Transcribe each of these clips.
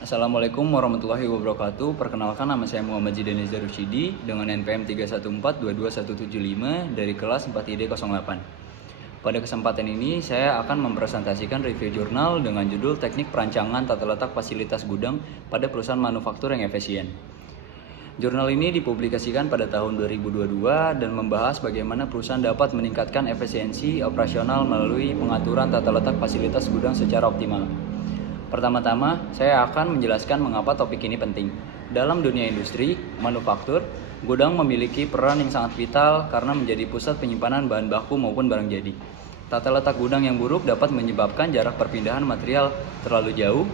Assalamualaikum warahmatullahi wabarakatuh. Perkenalkan, nama saya Muhammad Zidanis Darusyidi dengan NPM 314-22175 dari kelas 4ID 08. Pada kesempatan ini saya akan mempresentasikan review jurnal dengan judul Teknik Perancangan Tata Letak Fasilitas Gudang pada Perusahaan Manufaktur yang Efisien. Jurnal ini dipublikasikan pada tahun 2022 dan membahas bagaimana perusahaan dapat meningkatkan efisiensi operasional melalui pengaturan tata letak fasilitas gudang secara optimal. Pertama-tama, saya akan menjelaskan mengapa topik ini penting. Dalam dunia industri, manufaktur, gudang memiliki peran yang sangat vital karena menjadi pusat penyimpanan bahan baku maupun barang jadi. Tata letak gudang yang buruk dapat menyebabkan jarak perpindahan material terlalu jauh,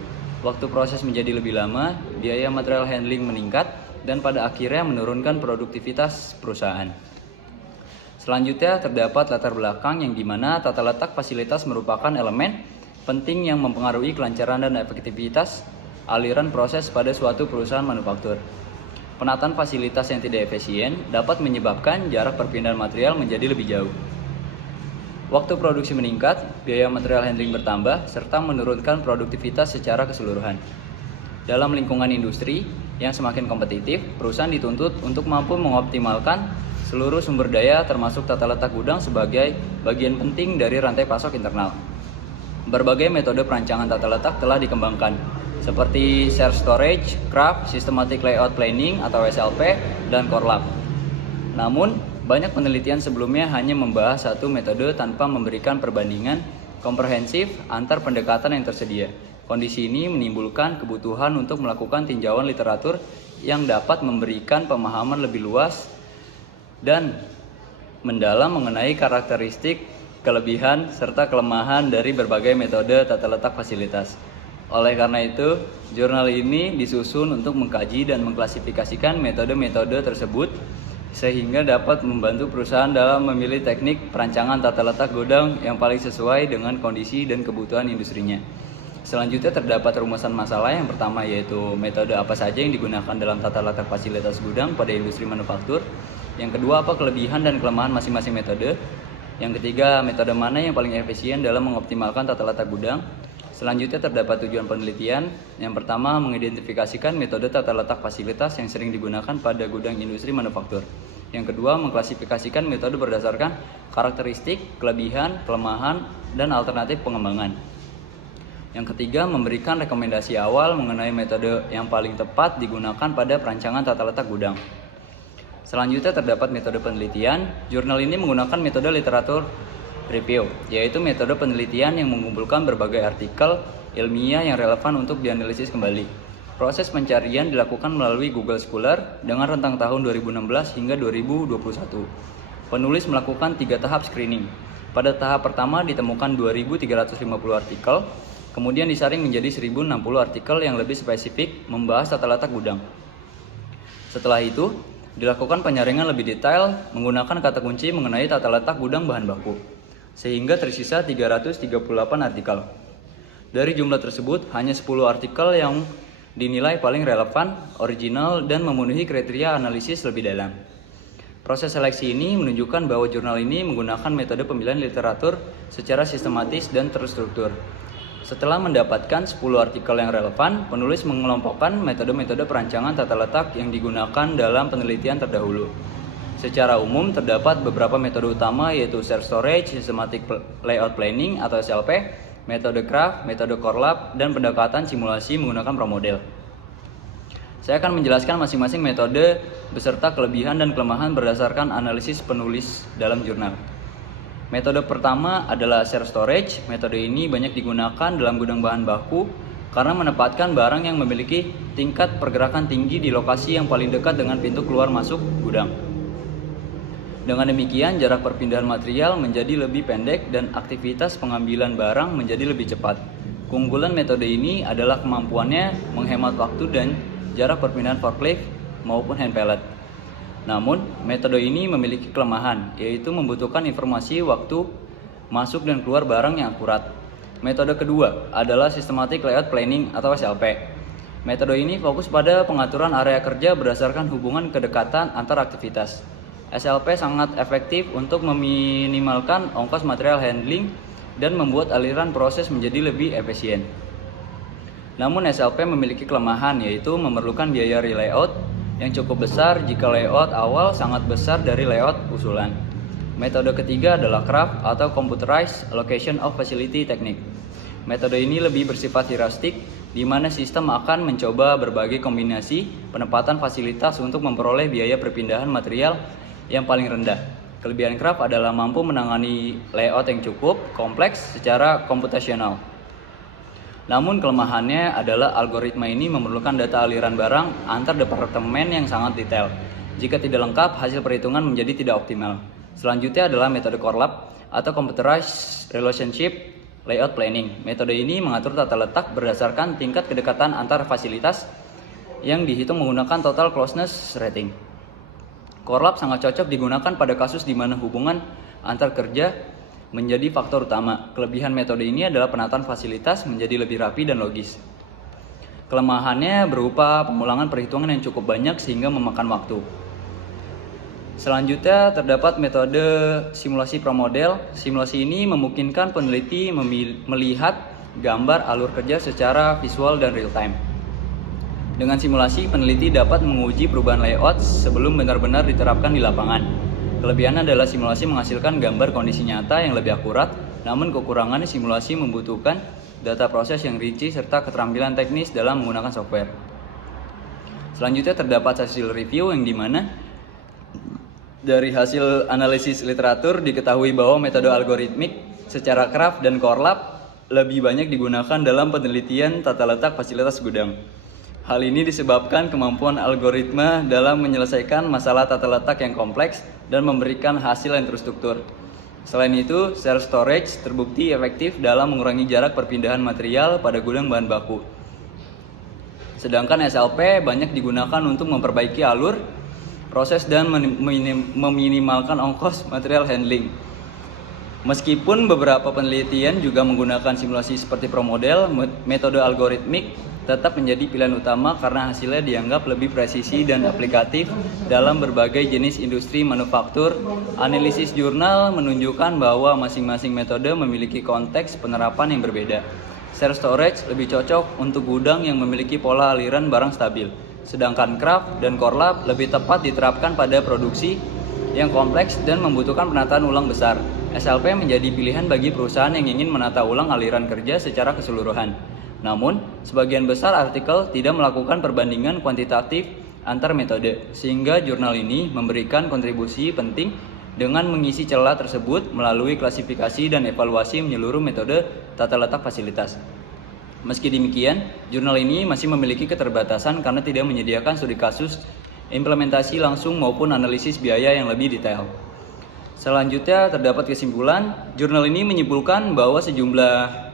waktu proses menjadi lebih lama, biaya material handling meningkat, dan pada akhirnya menurunkan produktivitas perusahaan. Selanjutnya, terdapat latar belakang yang dimana tata letak fasilitas merupakan elemen penting yang mempengaruhi kelancaran dan efektivitas aliran proses pada suatu perusahaan manufaktur. Penataan fasilitas yang tidak efisien dapat menyebabkan jarak perpindahan material menjadi lebih jauh. Waktu produksi meningkat, biaya material handling bertambah, serta menurunkan produktivitas secara keseluruhan. Dalam lingkungan industri yang semakin kompetitif, perusahaan dituntut untuk mampu mengoptimalkan seluruh sumber daya termasuk tata letak gudang sebagai bagian penting dari rantai pasok internal. Berbagai metode perancangan tata letak telah dikembangkan, seperti shared storage, craft, systematic layout planning atau SLP, dan core lab. Namun, banyak penelitian sebelumnya hanya membahas satu metode tanpa memberikan perbandingan komprehensif antar pendekatan yang tersedia. Kondisi ini menimbulkan kebutuhan untuk melakukan tinjauan literatur yang dapat memberikan pemahaman lebih luas dan mendalam mengenai karakteristik, kelebihan, serta kelemahan dari berbagai metode tata letak fasilitas. Oleh karena itu, jurnal ini disusun untuk mengkaji dan mengklasifikasikan metode-metode tersebut sehingga dapat membantu perusahaan dalam memilih teknik perancangan tata letak gudang yang paling sesuai dengan kondisi dan kebutuhan industrinya. Selanjutnya terdapat rumusan masalah. Yang pertama yaitu metode apa saja yang digunakan dalam tata letak fasilitas gudang pada industri manufaktur. Yang kedua, apa kelebihan dan kelemahan masing-masing metode. Yang ketiga, metode mana yang paling efisien dalam mengoptimalkan tata letak gudang. Selanjutnya terdapat tujuan penelitian. Yang pertama, mengidentifikasikan metode tata letak fasilitas yang sering digunakan pada gudang industri manufaktur. Yang kedua, mengklasifikasikan metode berdasarkan karakteristik, kelebihan, kelemahan, dan alternatif pengembangan. Yang ketiga, memberikan rekomendasi awal mengenai metode yang paling tepat digunakan pada perancangan tata letak gudang. Selanjutnya terdapat metode penelitian. Jurnal ini menggunakan metode literatur review, yaitu metode penelitian yang mengumpulkan berbagai artikel ilmiah yang relevan untuk dianalisis kembali. Proses pencarian dilakukan melalui Google Scholar dengan rentang tahun 2016 hingga 2021. Penulis melakukan 3 tahap screening. Pada tahap pertama ditemukan 2.350 artikel, kemudian disaring menjadi 1.060 artikel yang lebih spesifik membahas tata letak gudang. Setelah itu, dilakukan penyaringan lebih detail menggunakan kata kunci mengenai tata letak gudang bahan baku, sehingga tersisa 338 artikel. Dari jumlah tersebut, hanya 10 artikel yang dinilai paling relevan, original, dan memenuhi kriteria analisis lebih dalam. Proses seleksi ini menunjukkan bahwa jurnal ini menggunakan metode pemilihan literatur secara sistematis dan terstruktur. Setelah mendapatkan 10 artikel yang relevan, penulis mengelompokkan metode-metode perancangan tata letak yang digunakan dalam penelitian terdahulu. Secara umum, terdapat beberapa metode utama yaitu shared storage, systematic layout planning atau SLP, metode craft, metode core lab, dan pendekatan simulasi menggunakan promodel. Saya akan menjelaskan masing-masing metode beserta kelebihan dan kelemahan berdasarkan analisis penulis dalam jurnal. Metode pertama adalah shared storage. Metode ini banyak digunakan dalam gudang bahan baku karena menempatkan barang yang memiliki tingkat pergerakan tinggi di lokasi yang paling dekat dengan pintu keluar masuk gudang. Dengan demikian, jarak perpindahan material menjadi lebih pendek dan aktivitas pengambilan barang menjadi lebih cepat. Keunggulan metode ini adalah kemampuannya menghemat waktu dan jarak perpindahan forklift maupun hand pallet. Namun, metode ini memiliki kelemahan, yaitu membutuhkan informasi waktu masuk dan keluar barang yang akurat. Metode kedua adalah systematic layout planning atau SLP. Metode ini fokus pada pengaturan area kerja berdasarkan hubungan kedekatan antar aktivitas. SLP sangat efektif untuk meminimalkan ongkos material handling dan membuat aliran proses menjadi lebih efisien. Namun SLP memiliki kelemahan, yaitu memerlukan biaya re-layout yang cukup besar jika layout awal sangat besar dari layout usulan. Metode ketiga adalah CRAF atau Computerized Allocation of Facility Technique. Metode ini lebih bersifat heuristik, di mana sistem akan mencoba berbagai kombinasi penempatan fasilitas untuk memperoleh biaya perpindahan material yang paling rendah. Kelebihan CRAF adalah mampu menangani layout yang cukup kompleks secara komputasional. Namun kelemahannya adalah algoritma ini memerlukan data aliran barang antar departemen yang sangat detail. Jika tidak lengkap, hasil perhitungan menjadi tidak optimal. Selanjutnya adalah metode CORLAP atau Computerized Relationship Layout Planning. Metode ini mengatur tata letak berdasarkan tingkat kedekatan antar fasilitas yang dihitung menggunakan Total Closeness Rating. CORLAP sangat cocok digunakan pada kasus di mana hubungan antar kerja menjadi faktor utama. Kelebihan metode ini adalah penataan fasilitas menjadi lebih rapi dan logis. Kelemahannya berupa pengulangan perhitungan yang cukup banyak sehingga memakan waktu. Selanjutnya terdapat metode simulasi promodel. Simulasi ini memungkinkan peneliti melihat gambar alur kerja secara visual dan real time. Dengan simulasi, peneliti dapat menguji perubahan layout sebelum benar-benar diterapkan di lapangan. Kelebihannya adalah simulasi menghasilkan gambar kondisi nyata yang lebih akurat, namun kekurangannya simulasi membutuhkan data proses yang rinci serta keterampilan teknis dalam menggunakan software. Selanjutnya terdapat hasil review yang dimana dari hasil analisis literatur diketahui bahwa metode algoritmik secara CRAF dan CORLAP lebih banyak digunakan dalam penelitian tata letak fasilitas gudang. Hal ini disebabkan kemampuan algoritma dalam menyelesaikan masalah tata letak yang kompleks dan memberikan hasil yang terstruktur. Selain itu, self-storage terbukti efektif dalam mengurangi jarak perpindahan material pada gudang bahan baku. Sedangkan SLP banyak digunakan untuk memperbaiki alur, proses dan meminimalkan ongkos material handling. Meskipun beberapa penelitian juga menggunakan simulasi seperti promodel, metode algoritmik tetap menjadi pilihan utama karena hasilnya dianggap lebih presisi dan aplikatif dalam berbagai jenis industri manufaktur. Analisis jurnal menunjukkan bahwa masing-masing metode memiliki konteks penerapan yang berbeda. Self storage lebih cocok untuk gudang yang memiliki pola aliran barang stabil, sedangkan CRAF dan CORLAP lebih tepat diterapkan pada produksi yang kompleks dan membutuhkan penataan ulang besar. SLP menjadi pilihan bagi perusahaan yang ingin menata ulang aliran kerja secara keseluruhan. Namun, sebagian besar artikel tidak melakukan perbandingan kuantitatif antar metode, sehingga jurnal ini memberikan kontribusi penting dengan mengisi celah tersebut melalui klasifikasi dan evaluasi menyeluruh metode tata letak fasilitas. Meski demikian, jurnal ini masih memiliki keterbatasan karena tidak menyediakan studi kasus, implementasi langsung maupun analisis biaya yang lebih detail. Selanjutnya terdapat kesimpulan, jurnal ini menyimpulkan bahwa sejumlah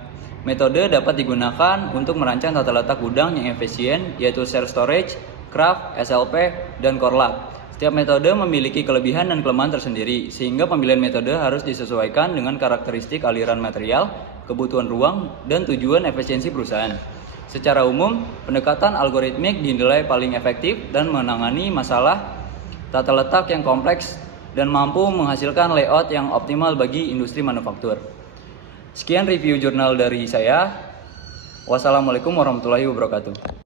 metode dapat digunakan untuk merancang tata letak gudang yang efisien, yaitu self storage, CRAF, SLP, dan CORLAP. Setiap metode memiliki kelebihan dan kelemahan tersendiri, sehingga pemilihan metode harus disesuaikan dengan karakteristik aliran material, kebutuhan ruang, dan tujuan efisiensi perusahaan. Secara umum, pendekatan algoritmik dinilai paling efektif dan menangani masalah tata letak yang kompleks dan mampu menghasilkan layout yang optimal bagi industri manufaktur. Sekian review jurnal dari saya. Wassalamualaikum warahmatullahi wabarakatuh.